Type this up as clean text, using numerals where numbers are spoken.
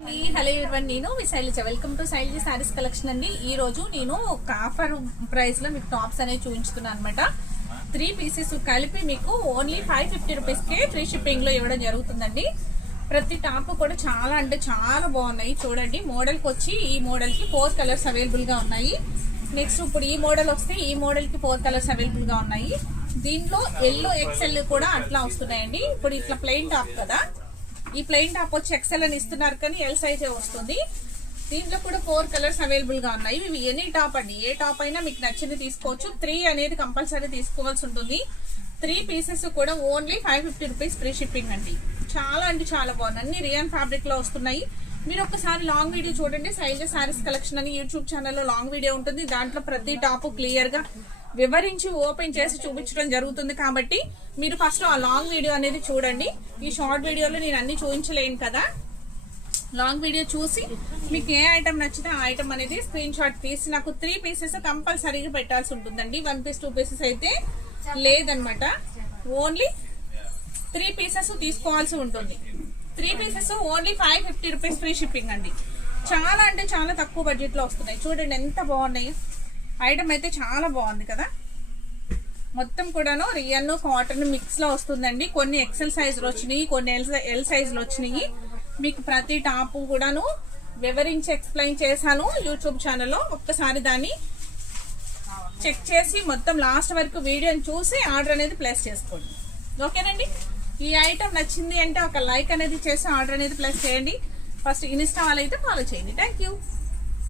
Hello everyone, నేను మీ Shailaja. Welcome to Shailaja saris collection అండి. ఈ రోజు నేను ఒక ఆఫర్ ప్రైస్ లో మీకు టాప్స్ అనేవి చూపించుతున్నాను అనమాట. 3 పీసెస్ కలిపి మీకు ఓన్లీ 550 రూపీస్కే ఫ్రీ షిప్పింగ్ లో ఇవ్వడం జరుగుతుందండి. ప్రతి టాప్ కూడా చాలా అంటే చాలా బాగున్నాయి. చూడండి, మోడల్ కి వచ్చి ఈ మోడల్ కి 4 కలర్స్ అవైలబుల్ గా ఉన్నాయి. నెక్స్ట్ ఇప్పుడు ఈ మోడల్ వస్తే ఈ మోడల్ కి 4 కలర్స్ అవైలబుల్ గా ఉన్నాయి. దీంట్లో ఎల్లో ఎక్సెల్ కూడా అట్లా వస్తున్నాయండి. ఇప్పుడు ఇట్లా ప్లెయిన్ టాప్ కదా, ఈ ప్లెయిన్ టాప్ వచ్చి ఎక్సెల్ అని ఇస్తున్నారు కానీ ఎల్ సైజే వస్తుంది. దీంట్లో కూడా 4 కలర్స్ అవైలబుల్ గా ఉన్నాయి. ఇవి ఎనీ టాప్ అండి, ఏ టాప్ అయినా మీకు నచ్చింది తీసుకోవచ్చు. 3 అనేది కంపల్సరీ తీసుకోవాల్సి ఉంటుంది. 3 పీసెస్ కూడా ఓన్లీ 550 రూపీస్ ఫ్రీ షిప్పింగ్ అండి. చాలా అంటే చాలా బాగుంది. అన్ని రియాన్ ఫ్యాబ్రిక్ లో వస్తున్నాయి. మీరు ఒకసారి లాంగ్ వీడియో చూడండి. శైలజ సారీస్ కలెక్షన్ అని యూట్యూబ్ ఛానల్లో లాంగ్ వీడియో ఉంటుంది. దాంట్లో ప్రతి టాప్ క్లియర్ గా వివరించి ఓపెన్ చేసి చూపించడం జరుగుతుంది. కాబట్టి మీరు ఫస్ట్ ఆ లాంగ్ వీడియో అనేది చూడండి. ఈ షార్ట్ వీడియోలో నేను అన్ని చూపించలేను కదా. లాంగ్ వీడియో చూసి మీకు ఏ ఐటమ్ నచ్చితే ఆ ఐటమ్ అనేది స్క్రీన్ షాట్ తీసి నాకు 3 పీసెస్ కంపల్సరీగా పెట్టాల్సి ఉంటుందండి. 1 పీస్ 2 పీసెస్ అయితే లేదనమాట. ఓన్లీ 3 పీసెస్ తీసుకోవాల్సి ఉంటుంది. 3 pieces only 550 rupees free shipping అండి. చాలా అంటే చాలా తక్కువ బడ్జెట్ లో వస్తున్నాయి. చూడండి ఎంత బాగున్నాయి. ఐటమ్ అయితే చాలా బాగుంది కదా. మొత్తం కూడాను రియన్ కాటన్ మిక్స్ లో వస్తుందండి. కొన్ని ఎక్సెల్ సైజ్ లో వచ్చినాయి, కొన్ని ఎల్ సైజ్ లో వచ్చినాయి. మీకు ప్రతి టాప్ కూడాను వివరించి ఎక్స్ప్లెయిన్ చేశాను యూట్యూబ్ ఛానల్లో. ఒక్కసారి దాన్ని చెక్ చేసి మొత్తం లాస్ట్ వరకు వీడియోని చూసి ఆర్డర్ అనేది ప్లేస్ చేసుకోండి. ఓకేనండి. ఈ ఐటమ్ నచ్చింది అంటే ఒక లైక్ అనేది చేసి ఆర్డర్ అనేది ప్లేస్ చేయండి. ఫస్ట్ ఇన్స్టా వాళ్ళు అయితే ఫాలో చేయండి. Thank you.